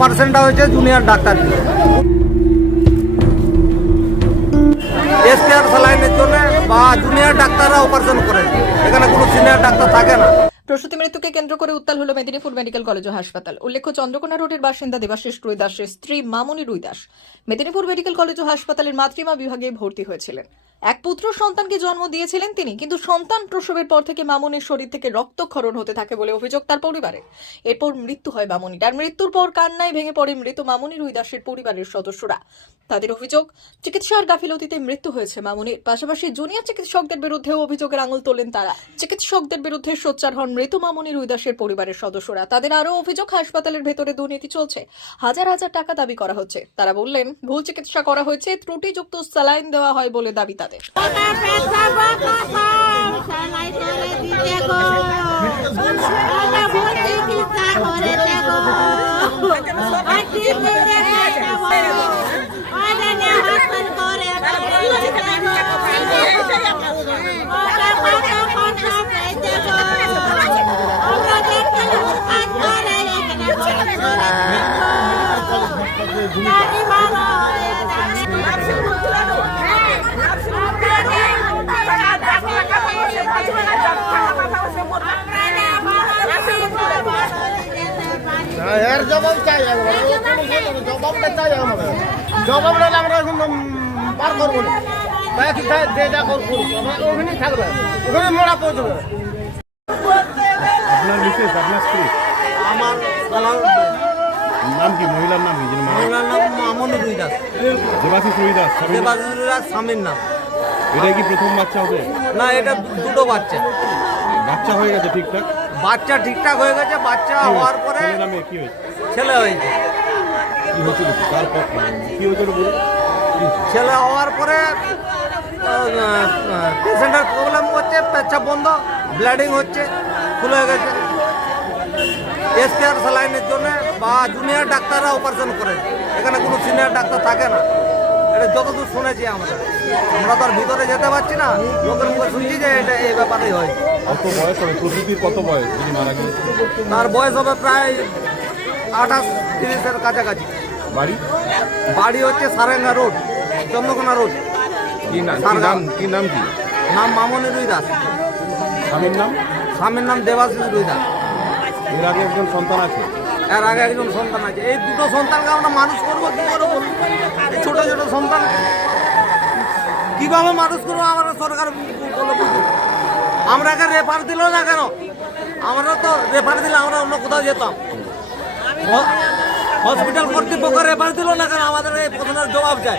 পার্সেন্টটা হয়েছে junior doctor. এসকেআর স্যালাইনের জন্য বা জুনিয়র ডাক্তাররা অপারেশন করে। এখানে কোনো সিনিয়র ডাক্তার থাকে না। প্রসূতি মৃত্যুকে কেন্দ্র করে উত্তাল হল মেদিনীপুর মেডিকেল কলেজ ও হাসপাতাল। উল্লেখ্য চন্দ্রকোনা রোডের বাসিন্দা দেবাশিস রুই দাসের স্ত্রী Mamoni Ruidas Medinipur medical college ও হাসপাতালের মাতৃমা বিভাগে ভর্তি হয়েছিলেন। এক পুত্র সন্তানকে জন্ম দিয়েছিলেন তিনি, কিন্তু সন্তান প্রসবের পর থেকে মামনির শরীর থেকে রক্তক্ষরণ হতে থাকে বলে অভিযোগ তার পরিবারে এরপর মৃত্যু হয় মামনির, আর মৃত্যুর পর কান্নায় ভেঙে পড়ে মৃত মামনি রুই দাসের পরিবারের সদস্যরা। তাদের অভিযোগ, চিকিৎসার গাফিলতিতে মৃত্যু হয়েছে মামনির, পাশাপাশি জুনিয়র চিকিৎসকদের বিরুদ্ধেও অভিযোগের আঙুল তোলেন তারা। চিকিৎসকদের বিরুদ্ধে সোচ্চার হন মৃত মামনি রুই দাসের পরিবারের সদস্যরা। তাদের আরও অভিযোগ, হাসপাতালের ভেতরে দুর্নীতি চলছে। হাজার হাজার টাকা দাবি করা হচ্ছে। তারা বললেন, ভুল চিকিৎসা করা হয়েছে, ত্রুটিযুক্ত স্যালাইন দেওয়া হয় বলে দাবি তাদের করে দিতে গো ওটা ভুল চিকিৎসা করে দেগো আটি করে দেবো ওটা নিয়ে হাসপাতাল করে দিতে গো ওটা কত কত পেতে গো আমরা দেখতে হাত করে এখানে বসে করে দেবো গাড়ি ভালো হয়ে হ্যাঁ, এর জবাব চাই জবাবটা চাই আমাদের জবাব নিলে আমরা এখন পার করব না। তাই কি তাই যে যা করব আমরা থাকবে। ওখানে মোড়া পৌঁছবে আপনার মিসেস আপনার স্ত্রী? আমার নাম কি? মহিলার নাম মহিলার নাম মামনি দুই দাস দেবাশিস রুই দাস স্বামী- দেবাশিসুরার স্বামীর নাম। এটা কি প্রথম বাচ্চা হবে? না এটা দুটো বাচ্চা। বাচ্চা হয়ে গেছে ঠিকঠাক? বাচ্চা ঠিকঠাক হয়ে গেছে বাচ্চা হওয়ার পরে ছেলে হয়েছে। ছেলে হওয়ার পরে পেশেন্টের প্রবলেম হচ্ছে পেচ্ছাপ বন্ধ ব্লিডিং হচ্ছে খুলে গেছে। এসকেআর স্যালাইনের জন্য বা জুনিয়র ডাক্তাররা অপারেশন করে। এখানে কোনো সিনিয়র ডাক্তার থাকে না। এটা যতদূর শুনেছি আমরা। আমরা তো আর ভিতরে যেতে পারছি না লোকের মুখে শুনছি যে এটা এই ব্যাপারেই হয়। কত বয়স হবে প্রসূতির কত বয়স যিনি মারা গিয়েছে তার বয়স হবে প্রায় আঠাশ তিরিশের কাছাকাছি। বাড়ি? বাড়ি হচ্ছে সারেঙ্গা রোড চন্দ্রকোনা রোড। কি নাম কি নাম কি নাম কি? নাম মামনি রুই দাস। স্বামীর নাম? স্বামীর নাম দেবাশিস রুই দাস। এর আগে একজন সন্তান আছে? এর আগে একজন সন্তান আছে। এই দুটো সন্তানকে আমরা মানুষ করব, কি করে এই ছোট ছোট সন্তান। কীভাবে মানুষ করব আমরা সরকার আমরা একে রেফার দিল না কেন? আমরা তো রেফার দিলে আমরা অন্য কোথাও যেতাম। হসপিটাল কর্তৃপক্ষ রেফার দিল না কেন? আমাদের এই প্রশ্নের জবাব চাই।